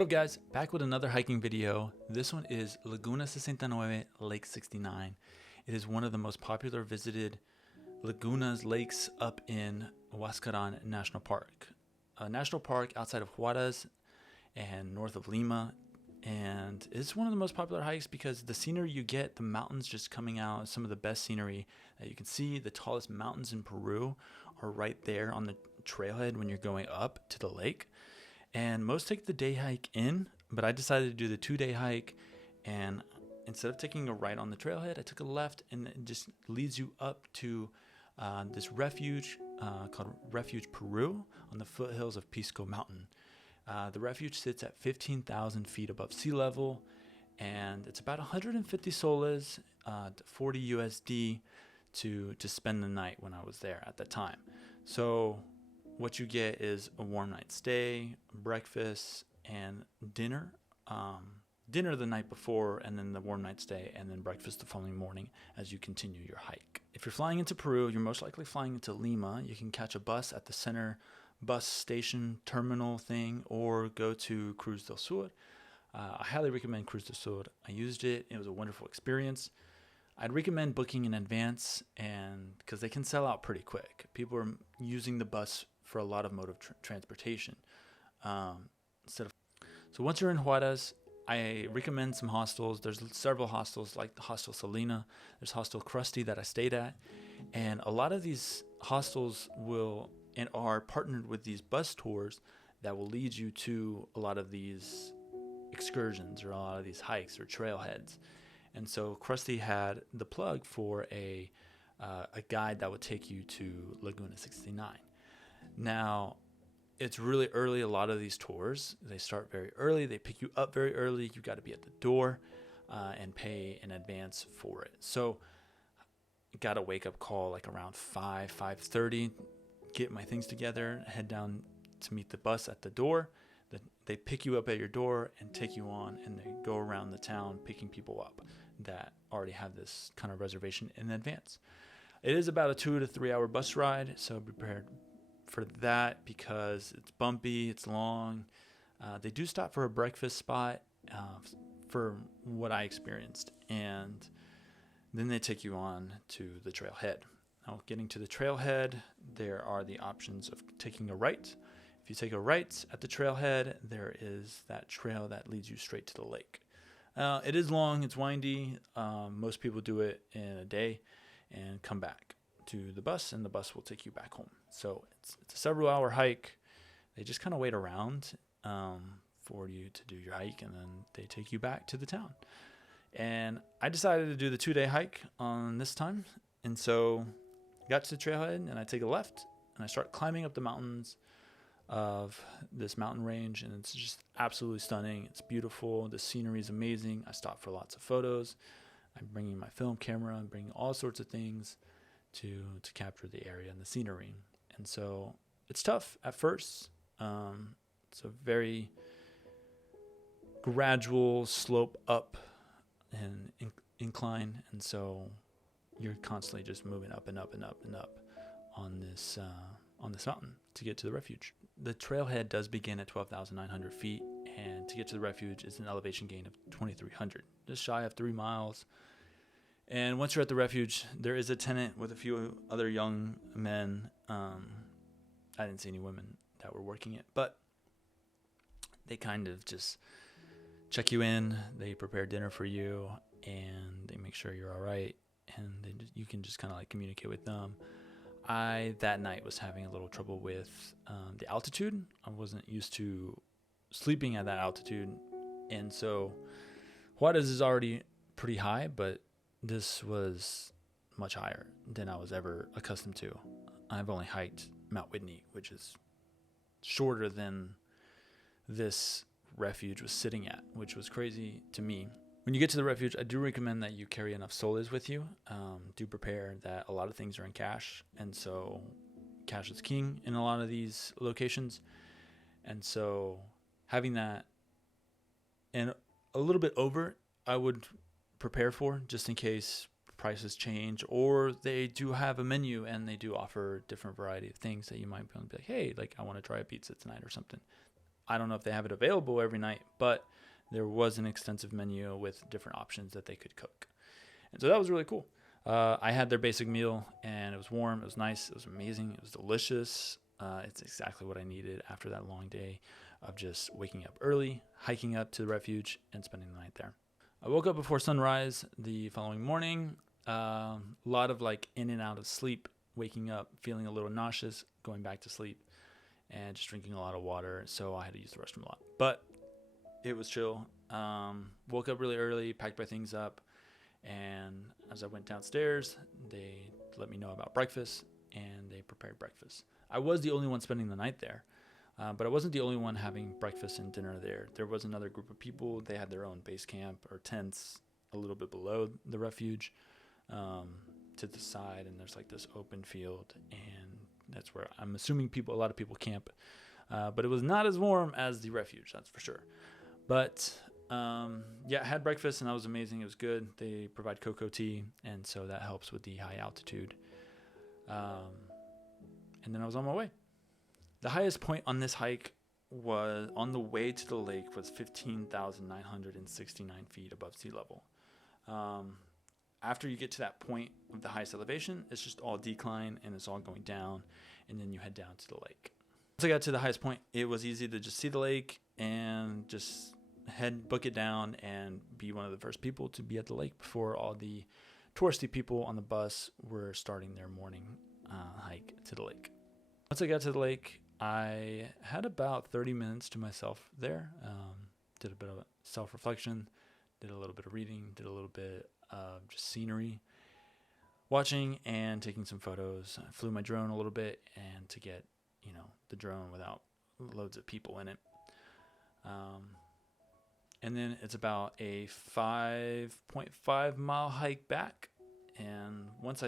What up guys, back with another hiking video. This one is Laguna 69, Lake 69. It is one of the most popular visited lagunas, lakes up in Huascaran National Park. A national park outside of Juarez and north of Lima. And it's one of the most popular hikes because the scenery you get, the mountains just coming out, some of the best scenery that you can see. The tallest mountains in Peru are right there on the trailhead when you're going up to the lake. And most take the day hike in, but I decided to do the 2-day hike. And instead of taking a right on the trailhead, I took a left, and it just leads you up to this refuge called Refuge Peru on the foothills of Pisco Mountain. The refuge sits at 15,000 feet above sea level, and it's about 150 soles, 40 USD to spend the night when I was there at the time. So what you get is a warm night stay, breakfast, and dinner. Dinner the night before, and then the warm night stay, and then breakfast the following morning as you continue your hike. If you're flying into Peru, you're most likely flying into Lima. You can catch a bus at the center bus station terminal thing, or go to Cruz del Sur. I highly recommend Cruz del Sur. I used it. It was a wonderful experience. I'd recommend booking in advance, and because they can sell out pretty quick. People are using the bus for a lot of mode of transportation. So once you're in Juarez, I recommend some hostels. There's several hostels like the Hostel Salina. There's Hostel Krusty that I stayed at. And a lot of these hostels will and are partnered with these bus tours that will lead you to a lot of these excursions or a lot of these hikes or trailheads. And so Krusty had the plug for a guide that would take you to Laguna 69. Now, it's really early. A lot of these tours, they start very early. They pick you up very early. You got to be at the door and pay in advance for it. So got a wake-up call like around 5:30, get my things together, head down to meet the bus at the door. They pick you up at your door and take you on, and they go around the town picking people up that already have this kind of reservation in advance. It is about a 2 to 3 hour bus ride, so be prepared for that because it's bumpy, it's long. They do stop for a breakfast spot for what I experienced, and then they take you on to the trailhead. Now, getting to the trailhead, there are the options of taking a right. If you take a right at the trailhead, there is that trail that leads you straight to the lake. It is long, it's windy. Most people do it in a day and come back to the bus, and the bus will take you back home. So it's a several-hour hike. They just kind of wait around for you to do your hike, and then they take you back to the town. And I decided to do the 2-day hike on this time, and so got to the trailhead, and I take a left, and I start climbing up the mountains of this mountain range, and it's just absolutely stunning. It's beautiful. The scenery is amazing. I stop for lots of photos. I'm bringing my film camera. I'm bringing all sorts of things to capture the area and the scenery. And so it's tough at first. It's a very gradual slope up and incline, and so you're constantly just moving up and up and up and up on this mountain to get to the refuge. The trailhead does begin at 12,900 feet, and to get to the refuge is an elevation gain of 2,300, just shy of 3 miles. And once you're at the refuge, there is a tenant with a few other young men. I didn't see any women that were working it, but they kind of just check you in. They prepare dinner for you, and they make sure you're all right, and you can just kind of like communicate with them. I, that night, was having a little trouble with the altitude. I wasn't used to sleeping at that altitude. And so Juarez is already pretty high, but this was much higher than I was ever accustomed to. I've only hiked Mount Whitney, which is shorter than this refuge was sitting at, which was crazy to me. When you get to the refuge, I do recommend that you carry enough soles with you. Do prepare that a lot of things are in cash, and so cash is king in a lot of these locations. And so having that and a little bit over, I would prepare for, just in case prices change, or they do have a menu and they do offer different variety of things that you might be like, hey, like I want to try a pizza tonight or something. I don't know if they have it available every night, but there was an extensive menu with different options that they could cook. And so that was really cool. I had their basic meal, and it was warm. It was nice. It was amazing. It was delicious. It's exactly what I needed after that long day of just waking up early, hiking up to the refuge, and spending the night there. I woke up before sunrise the following morning. A lot of like in and out of sleep, waking up, feeling a little nauseous, going back to sleep, and just drinking a lot of water. So I had to use the restroom a lot, but it was chill. Woke up really early, packed my things up, and as I went downstairs, they let me know about breakfast, and they prepared breakfast. I was the only one spending the night there, but I wasn't the only one having breakfast and dinner there. There was another group of people. They had their own base camp or tents a little bit below the refuge, to the side, and there's like this open field, and that's where I'm assuming a lot of people camp. But it was not as warm as the refuge, that's for sure. But yeah, I had breakfast, and that was amazing. It was good. They provide cocoa tea, and so that helps with the high altitude. And then I was on my way. The highest point on this hike was on the way to the lake was 15,969 feet above sea level. After you get to that point of the highest elevation, it's just all decline, and it's all going down, and then you head down to the lake. Once I got to the highest point, it was easy to just see the lake and just book it down and be one of the first people to be at the lake before all the touristy people on the bus were starting their morning hike to the lake. Once I got to the lake, I had about 30 minutes to myself there. Did a bit of self-reflection, did a little bit of reading, did a little bit of just scenery, watching and taking some photos. I flew my drone a little bit, and to get, the drone without loads of people in it. And then it's about a 5.5 mile hike back. And once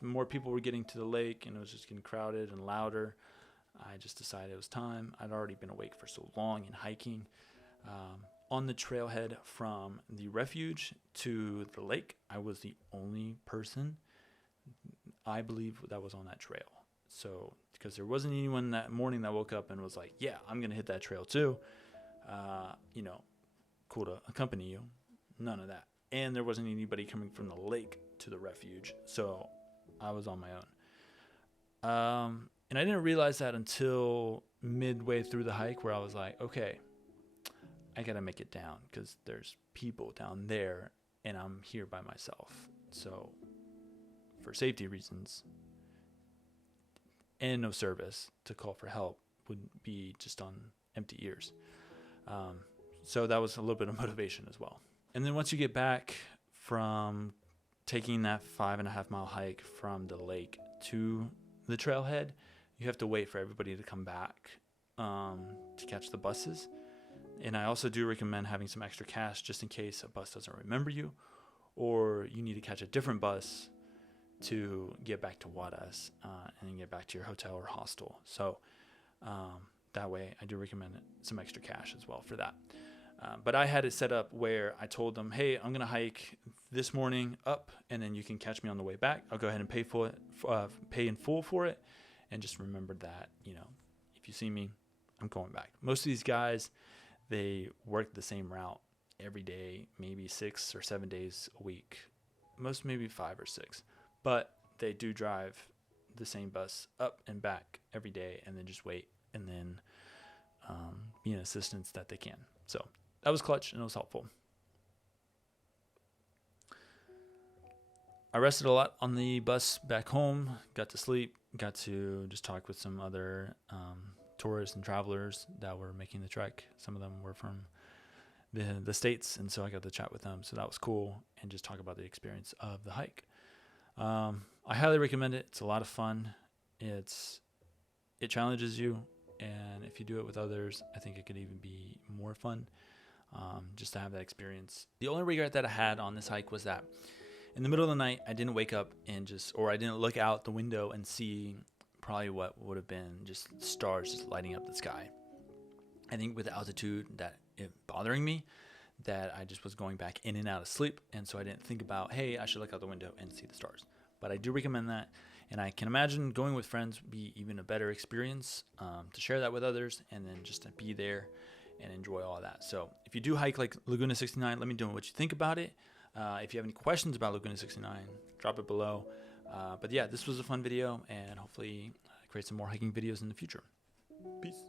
more people were getting to the lake and it was just getting crowded and louder, I just decided it was time. I'd already been awake for so long and hiking. On the trailhead from the refuge to the lake, I was the only person, I believe, that was on that trail. So, because there wasn't anyone that morning that woke up and was like, yeah, I'm going to hit that trail too. Cool to accompany you. None of that. And there wasn't anybody coming from the lake to the refuge. So I was on my own. And I didn't realize that until midway through the hike, where I was like, okay, I got to make it down because there's people down there and I'm here by myself. So for safety reasons and no service to call for help would be just on empty ears. So that was a little bit of motivation as well. And then once you get back from taking that 5.5 mile hike from the lake to the trailhead, you have to wait for everybody to come back to catch the buses. And I also do recommend having some extra cash just in case a bus doesn't remember you, or you need to catch a different bus to get back to Juarez and then get back to your hotel or hostel. So that way I do recommend some extra cash as well for that. But I had it set up where I told them, hey, I'm going to hike this morning up, and then you can catch me on the way back. I'll go ahead and pay for it, pay in full for it. And just remember that, if you see me, I'm going back. Most of these guys, they work the same route every day, maybe 6 or 7 days a week. Most maybe 5 or 6. But they do drive the same bus up and back every day, and then just wait and then be an assistance that they can. So that was clutch, and it was helpful. I rested a lot on the bus back home, got to sleep, got to just talk with some other tourists and travelers that were making the trek. Some of them were from the States, and so I got to chat with them. So that was cool, and just talk about the experience of the hike. I highly recommend it. It's a lot of fun. It challenges you, and if you do it with others, I think it could even be more fun, just to have that experience. The only regret that I had on this hike was that in the middle of the night, I didn't wake up and I didn't look out the window and see probably what would have been just stars just lighting up the sky. I think with the altitude that it bothering me, that I just was going back in and out of sleep. And so I didn't think about, hey, I should look out the window and see the stars. But I do recommend that. And I can imagine going with friends would be even a better experience, to share that with others and then just to be there and enjoy all that. So if you do hike like Laguna 69, let me know what you think about it. If you have any questions about Laguna 69, drop it below. But yeah, this was a fun video, and hopefully create some more hiking videos in the future. Peace.